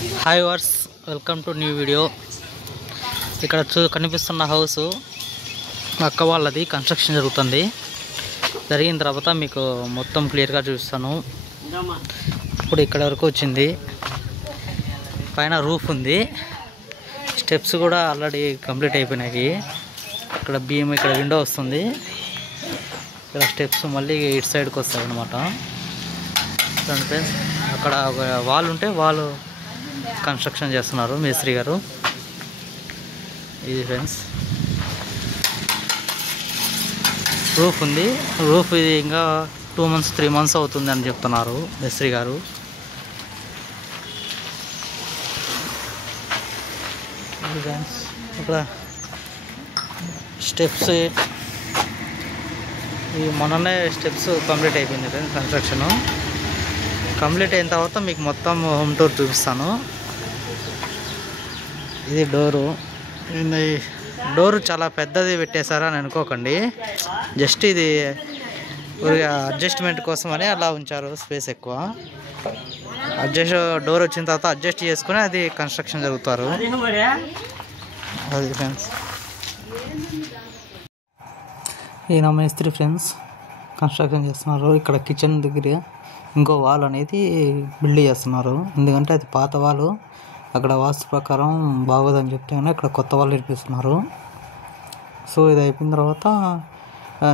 Hi viewers, welcome to new video. ఇక్కడ కనిపిస్తున్న house అక్క వాళ్ళది కన్స్ట్రక్షన్ జరుగుతుంది. జరిగిన తర్వాత మీకు మొత్తం క్లియర్గా చూపిస్తాను. ఇప్పుడు ఇక్కడ వరకు వచ్చింది. పైన రూఫ్ ఉంది. స్టెప్స్ కూడా ఆల్రెడీ కంప్లీట్ అయిపోయినాయి. ఇక్కడ బీమ్, ఇక్కడ విండో వస్తుంది. ఇక్కడ స్టెప్స్ మళ్ళీ ఇటు సైడ్కి వస్తాయి అన్నమాట. చూడండి ఫ్రెండ్స్, అక్కడ ఒక వాల్ ఉంటే వాల్ కన్స్ట్రక్షన్ చేస్తున్నారు మేస్త్రి గారు. ఇది ఫ్రెండ్స్ రూఫ్ ఉంది. రూఫ్ ఇది ఇంకా 2 months 3 months అవుతుంది అని చెప్తున్నారు మేస్త్రి గారు. ఇది ఫ్రెండ్స్ ఇక్కడ స్టెప్స్, ఈ మొన్ననే స్టెప్స్ కంప్లీట్ అయిపోయింది ఫ్రెండ్స్. కన్స్ట్రక్షను కంప్లీట్ అయిన తర్వాత మీకు మొత్తం హోమ్ టూర్ చూపిస్తాను. ఇది డోరు చాలా పెద్దది పెట్టేశారని అనుకోకండి. జస్ట్ ఇది అడ్జస్ట్మెంట్ కోసం అని అలా ఉంచారు. స్పేస్ ఎక్కువ. డోర్ వచ్చిన తర్వాత అడ్జస్ట్ చేసుకుని అది కన్స్ట్రక్షన్ జరుగుతారు. అది ఫ్రెండ్స్ ఈయన మేస్త్రి ఫ్రెండ్స్ కన్స్ట్రక్షన్ చేస్తున్నారు. ఇక్కడ కిచెన్ దగ్గర ఇంకో వాల్ అనేది బిల్డ్ చేస్తున్నారు. ఎందుకంటే అది పాత వాల్, అక్కడ వాస్తు ప్రకారం బాగోదని చెప్తే ఇక్కడ కొత్త వాళ్ళు ఇరిపిస్తున్నారు. సో ఇది అయిపోయిన తర్వాత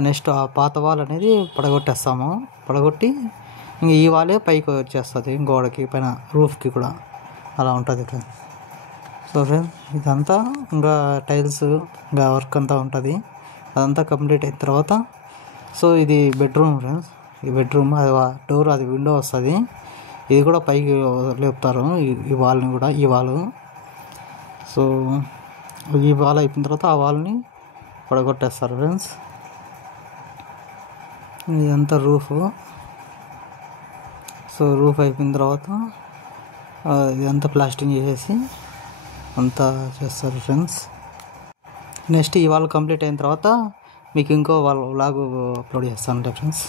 నెక్స్ట్ ఆ పాత వాల్ అనేది పడగొట్టేస్తాము. పడగొట్టి ఇంక ఈ వాలే పైకి వచ్చేస్తుంది, గోడకి పైన రూఫ్కి కూడా అలా ఉంటుంది ఫ్రెండ్స్. సో ఫ్రెండ్స్ ఇదంతా ఇంకా టైల్స్ ఇంకా వర్క్ అంతా ఉంటుంది. అదంతా కంప్లీట్ అయిన తర్వాత సో ఇది బెడ్రూమ్ ఫ్రెండ్స్. ఈ బెడ్రూమ్, అది డోర్, అది విండో వస్తుంది. ఇది కూడా పైకి లేపుతారు ఈ వాల్ని కూడా. ఈ వాల్, సో ఈ వాల్ అయిపోయిన తర్వాత ఆ వాల్ని పడగొట్టేస్తారు ఫ్రెండ్స్. ఇదంతా రూఫ్. సో రూఫ్ అయిపోయిన తర్వాత ఇదంతా ప్లాస్టింగ్ చేసేసి అంతా చేస్తారు ఫ్రెండ్స్. నెక్స్ట్ ఈ వాల్ కంప్లీట్ అయిన తర్వాత మీకు ఇంకో వ్లాగ్ అప్లోడ్ చేస్తాను ఫ్రెండ్స్.